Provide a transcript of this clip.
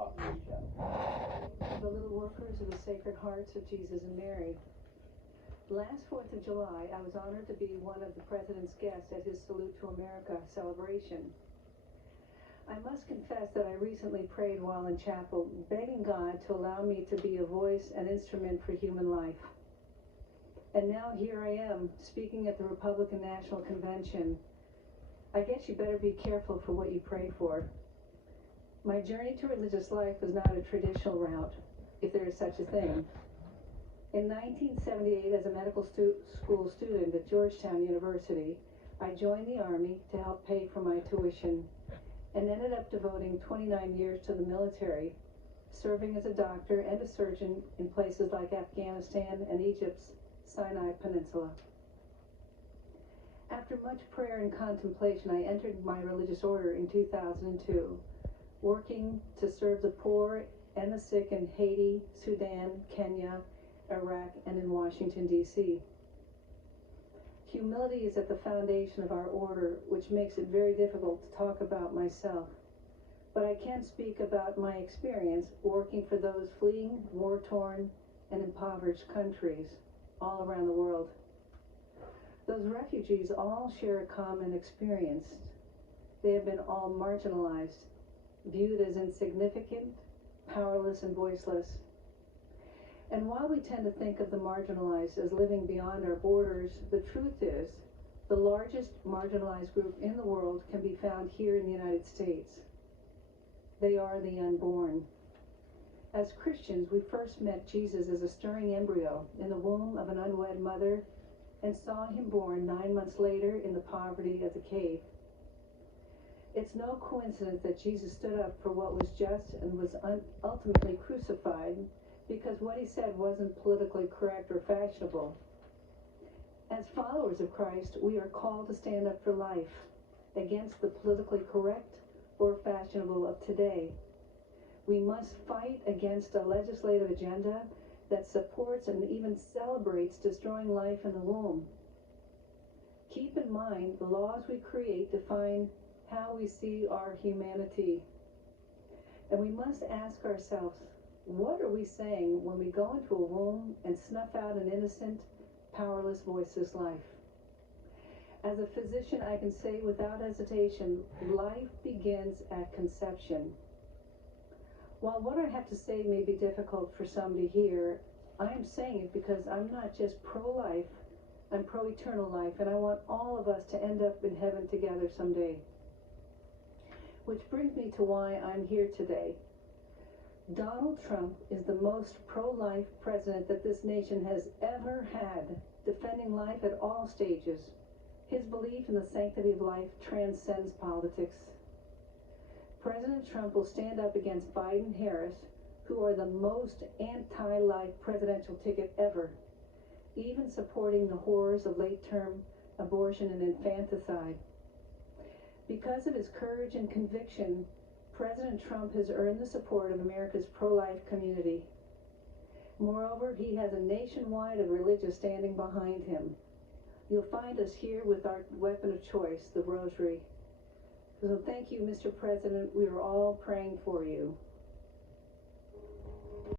The Little Workers of the Sacred Hearts of Jesus and Mary. Last 4th of July, I was honored to be one of the President's guests at his Salute to America celebration. I must confess that I recently prayed while in chapel, begging God to allow me to be a voice and instrument for human life. And now here I am, speaking at the Republican National Convention. I guess you better be careful for what you pray for. My journey to religious life was not a traditional route, if there is such a thing. In 1978, as a medical school student at Georgetown University, I joined the Army to help pay for my tuition and ended up devoting 29 years to the military, serving as a doctor and a surgeon in places like Afghanistan and Egypt's Sinai Peninsula. After much prayer and contemplation, I entered my religious order in 2002, working to serve the poor and the sick in Haiti, Sudan, Kenya, Iraq, and in Washington, D.C. Humility is at the foundation of our order, which makes it very difficult to talk about myself. But I can speak about my experience working for those fleeing war-torn and impoverished countries all around the world. Those refugees all share a common experience. They have been all marginalized, viewed as insignificant, powerless, and voiceless. And while we tend to think of the marginalized as living beyond our borders, the truth is the largest marginalized group in the world can be found here in the United States. They are the unborn. As Christians, we first met Jesus as a stirring embryo in the womb of an unwed mother and saw him born 9 months later in the poverty of the cave. It's no coincidence that Jesus stood up for what was just and was ultimately crucified because what he said wasn't politically correct or fashionable. As followers of Christ, we are called to stand up for life against the politically correct or fashionable of today. We must fight against a legislative agenda that supports and even celebrates destroying life in the womb. Keep in mind, the laws we create define how we see our humanity. And we must ask ourselves, what are we saying when we go into a womb and snuff out an innocent, powerless, voiceless life? As a physician, I can say without hesitation, life begins at conception. While what I have to say may be difficult for some to hear, I am saying it because I'm not just pro-life, I'm pro-eternal life, and I want all of us to end up in heaven together someday. Which brings me to why I'm here today. Donald Trump is the most pro-life president that this nation has ever had, defending life at all stages. His belief in the sanctity of life transcends politics. President Trump will stand up against Biden and Harris, who are the most anti-life presidential ticket ever, even supporting the horrors of late-term abortion and infanticide. Because of his courage and conviction, President Trump has earned the support of America's pro-life community. Moreover, he has a nationwide of religious standing behind him. You'll find us here with our weapon of choice, the rosary. So thank you, Mr. President. We are all praying for you.